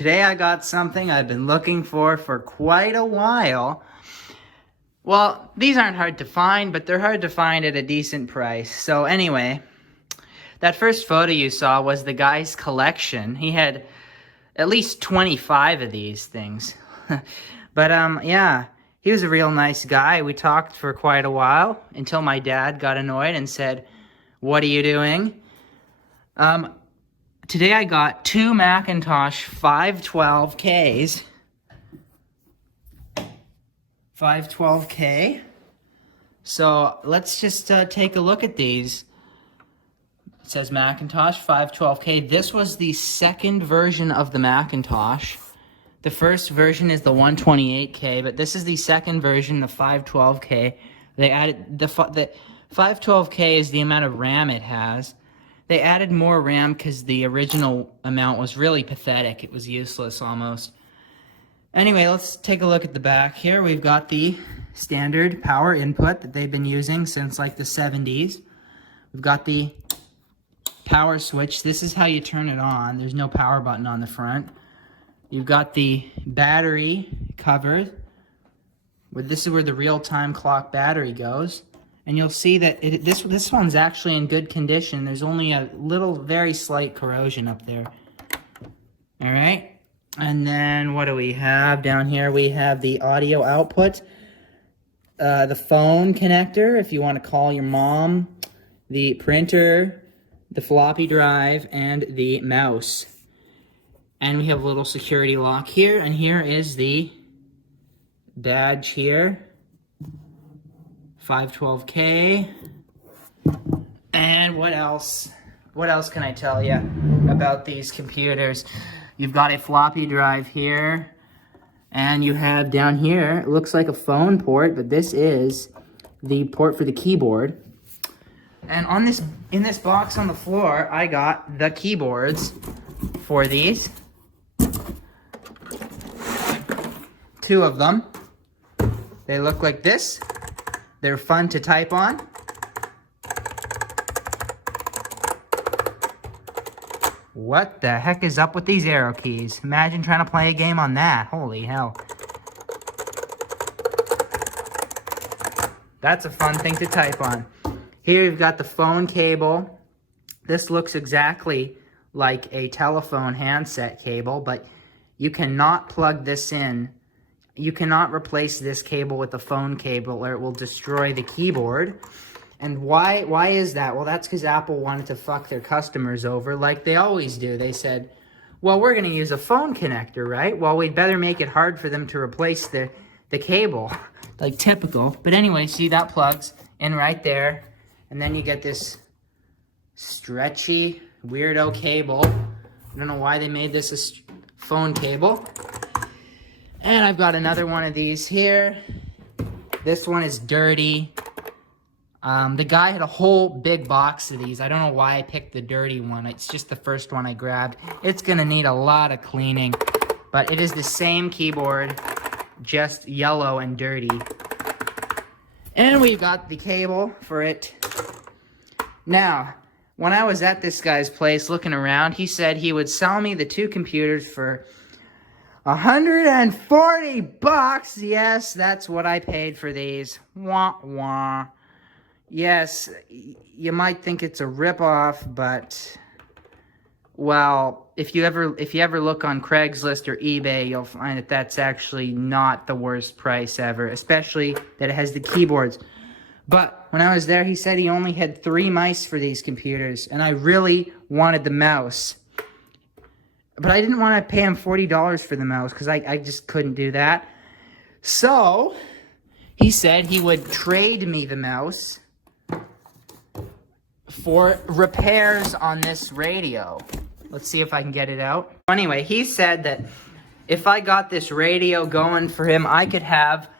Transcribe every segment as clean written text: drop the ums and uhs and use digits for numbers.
Today I got something I've been looking for quite a while. Well, these aren't hard to find, but they're hard to find at a decent price. So anyway, that first photo you saw was the guy's collection. He had at least 25 of these things. But yeah, he was a real nice guy. We talked for quite a while until my dad got annoyed and said, "What are you doing?" Today I got two Macintosh 512Ks. 512K. So let's just take a look at these. It says Macintosh 512K. This was the second version of the Macintosh. The first version is the 128K, but this is the second version, the 512K. They added the 512K is the amount of RAM it has. They added more RAM because the original amount was really pathetic. It was useless almost. Anyway, let's take a look at the back here. We've got the standard power input that they've been using since like the 70s. We've got the power switch. This is how you turn it on. There's no power button on the front. You've got the battery cover. This is where the real-time clock battery goes. And you'll see that this one's actually in good condition. There's only a little, very slight corrosion up there. All right. And then what do we have down here? We have the audio output, the phone connector if you want to call your mom, the printer, the floppy drive, and the mouse. And we have a little security lock here, and here is the badge here. 512K. And what else? What else can I tell you about these computers? You've got a floppy drive here, and you have down here, it looks like a phone port, but this is the port for the keyboard. And in this box on the floor, I got the keyboards for these. Two of them. They look like this. They're fun to type on. What the heck is up with these arrow keys? Imagine trying to play a game on that. Holy hell. That's a fun thing to type on. Here you've got the phone cable. This looks exactly like a telephone handset cable, but you cannot plug this in. You cannot replace this cable with a phone cable or it will destroy the keyboard. And why is that? Well, that's because Apple wanted to fuck their customers over like they always do. They said, well, we're going to use a phone connector, right? Well, we'd better make it hard for them to replace the cable, like typical. But anyway, see, that plugs in right there. And then you get this stretchy, weirdo cable. I don't know why they made this a phone cable. And I've got another one of these here. This one is dirty. The guy had a whole big box of these. I don't know why I picked the dirty one. It's just the first one I grabbed. It's gonna need a lot of cleaning, but it is the same keyboard, just yellow and dirty. And we've got the cable for it. Now, when I was at this guy's place looking around, he said he would sell me the two computers for $140. Yes, that's what I paid for these. Wah, wah. Yes, you might think it's a ripoff, but, well, if you ever look on Craigslist or eBay, you'll find that that's actually not the worst price ever, especially that it has the keyboards. But when I was there, he said he only had 3 mice for these computers, and I really wanted the mouse. But I didn't want to pay him $40 for the mouse because I just couldn't do that. So he said he would trade me the mouse for repairs on this radio. Let's see if I can get it out. Anyway, he said that if I got this radio going for him, I could have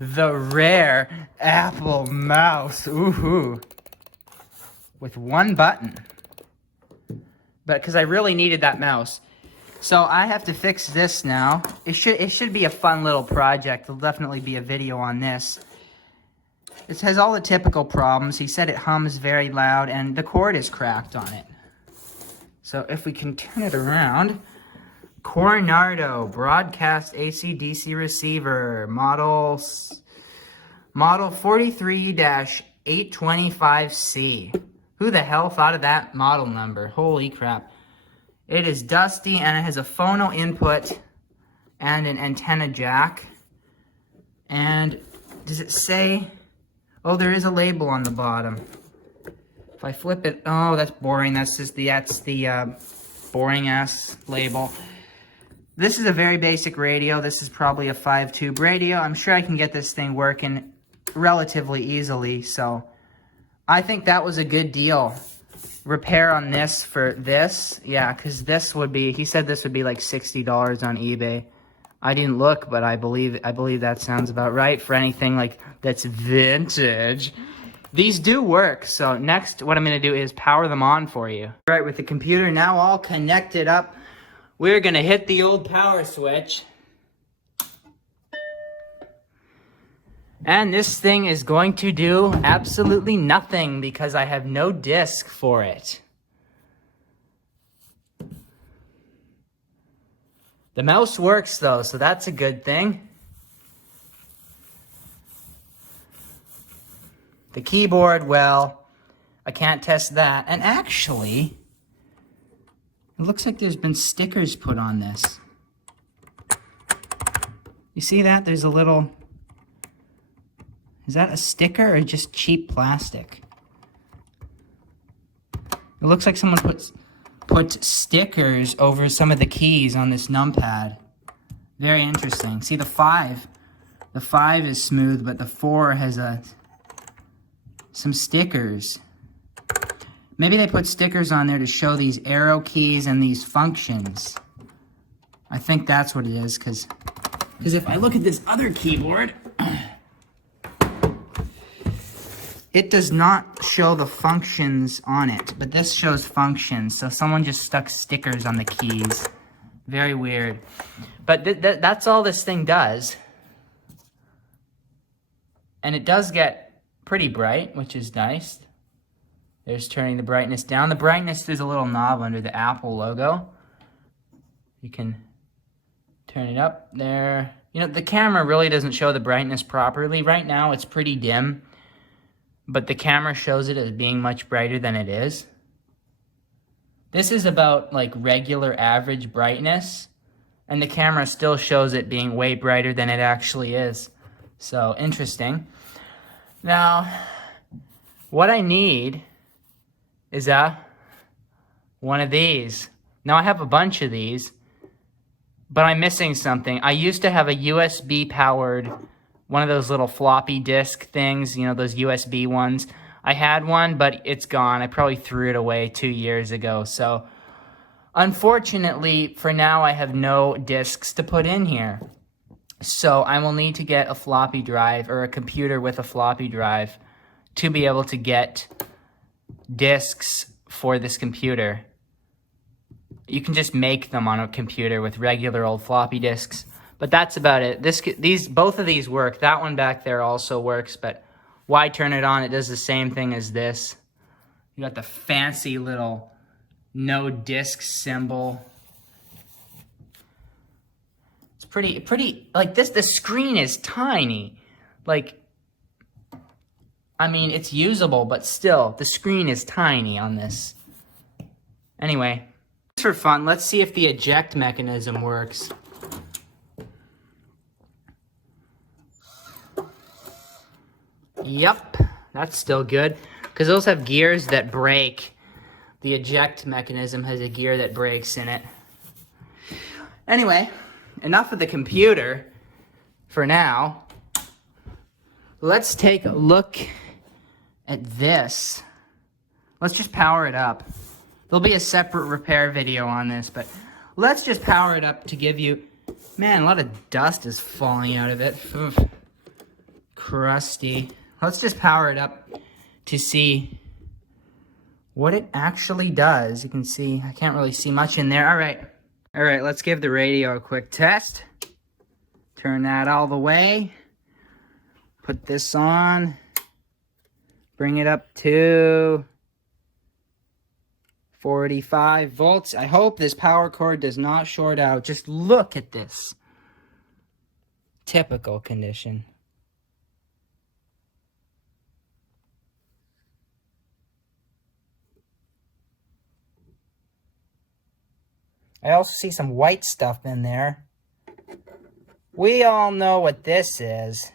the rare Apple mouse. Ooh-hoo. With one button. But because I really needed that mouse. So I have to fix this now. It should be a fun little project. There'll definitely be a video on this. It has all the typical problems. He said it hums very loud and the cord is cracked on it. So if we can turn it around, Coronado broadcast AC/DC receiver, model 43-825C. Who the hell thought of that model number? Holy crap. It is dusty and it has a phono input and an antenna jack. And does it say? Oh, there is a label on the bottom. If I flip it, oh, that's boring. That's the boring ass label. This is a very basic radio. This is probably a 5-tube radio. I'm sure I can get this thing working relatively easily. So I think that was a good deal. Repair on this for this. Yeah, because this would be, he said this would be like $60 on eBay. I didn't look, but I believe that sounds about right for anything like that's vintage. These do work. So next, what I'm going to do is power them on for you. All right, with the computer now all connected up, we're going to hit the old power switch. And this thing is going to do absolutely nothing because I have no disk for it. The mouse works though, so that's a good thing. The keyboard, well, I can't test that. And actually, it looks like there's been stickers put on this. You see that? There's a little... Is that a sticker or just cheap plastic? It looks like someone put stickers over some of the keys on this numpad. Very interesting. See the 5 is smooth, but the 4 has some stickers. Maybe they put stickers on there to show these arrow keys and these functions. I think that's what it is, because if I look at this other keyboard, it does not show the functions on it, but this shows functions. So someone just stuck stickers on the keys. Very weird. But that's all this thing does. And it does get pretty bright, which is nice. There's turning the brightness down. The brightness, there's a little knob under the Apple logo. You can turn it up there. You know, the camera really doesn't show the brightness properly. Right now, it's pretty dim. But the camera shows it as being much brighter than it is. This is about like regular average brightness, and the camera still shows it being way brighter than it actually is. So, interesting. Now, what I need is one of these. Now, I have a bunch of these, but I'm missing something. I used to have a USB-powered... one of those little floppy disk things, you know, those USB ones. I had one, but it's gone. I probably threw it away 2 years ago. So, unfortunately, for now, I have no disks to put in here. So, I will need to get a floppy drive or a computer with a floppy drive to be able to get disks for this computer. You can just make them on a computer with regular old floppy disks. But that's about it. Both of these work. That one back there also works, but why turn it on? It does the same thing as this. You got the fancy little no disk symbol. It's pretty, like this, the screen is tiny. Like, I mean, it's usable, but still, the screen is tiny on this. Anyway, just for fun, let's see if the eject mechanism works. Yep, that's still good, because those have gears that brake. The eject mechanism has a gear that brakes in it. Anyway, enough of the computer for now. Let's take a look at this. Let's just power it up. There'll be a separate repair video on this, but let's just power it up to give you... Man, a lot of dust is falling out of it. Oof. Crusty. Let's just power it up to see what it actually does. You can see, I can't really see much in there. All right, let's give the radio a quick test. Turn that all the way. Put this on. Bring it up to 45 volts. I hope this power cord does not short out. Just look at this. Typical condition. I also see some white stuff in there. We all know what this is.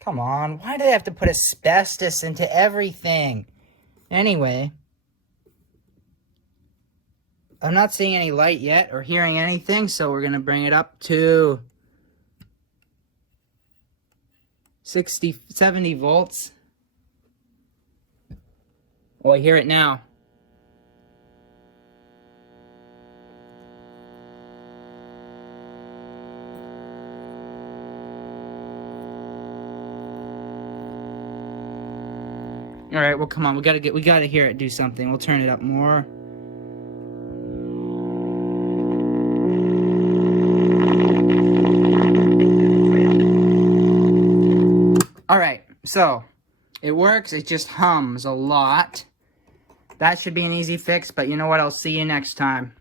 Come on, why do they have to put asbestos into everything? Anyway, I'm not seeing any light yet or hearing anything, so we're going to bring it up to 70 volts. Oh, I hear it now. All right, well, come on, we gotta hear it do something. We'll turn it up more. All right, so it works. It just hums a lot. That should be an easy fix, but you know what? I'll see you next time.